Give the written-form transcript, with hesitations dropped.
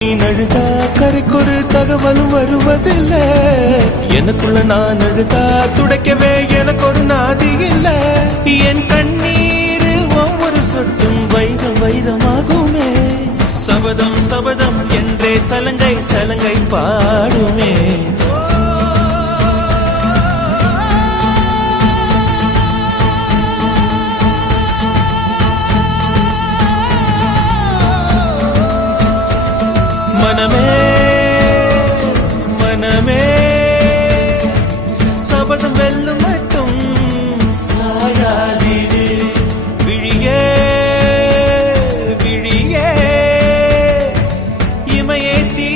நீ அழுதா கரைக்கொரு தகவலும் வருவதில்லை. எனக்குள்ள நான் அழுதா துடைக்கவே எனக்கு ஒரு நாதி இல்லை. என் கண்ணீர் ஒவ்வொரு சொட்டும் வைரம் வைரமாகுமே. சபதம் சபதம் என்றே சலங்கை சலங்கை பாடுமே. மனமே மனமே சபதம் வெல்லும் மட்டும் சாயாதீரு. விழியே விழியே இமையே தீ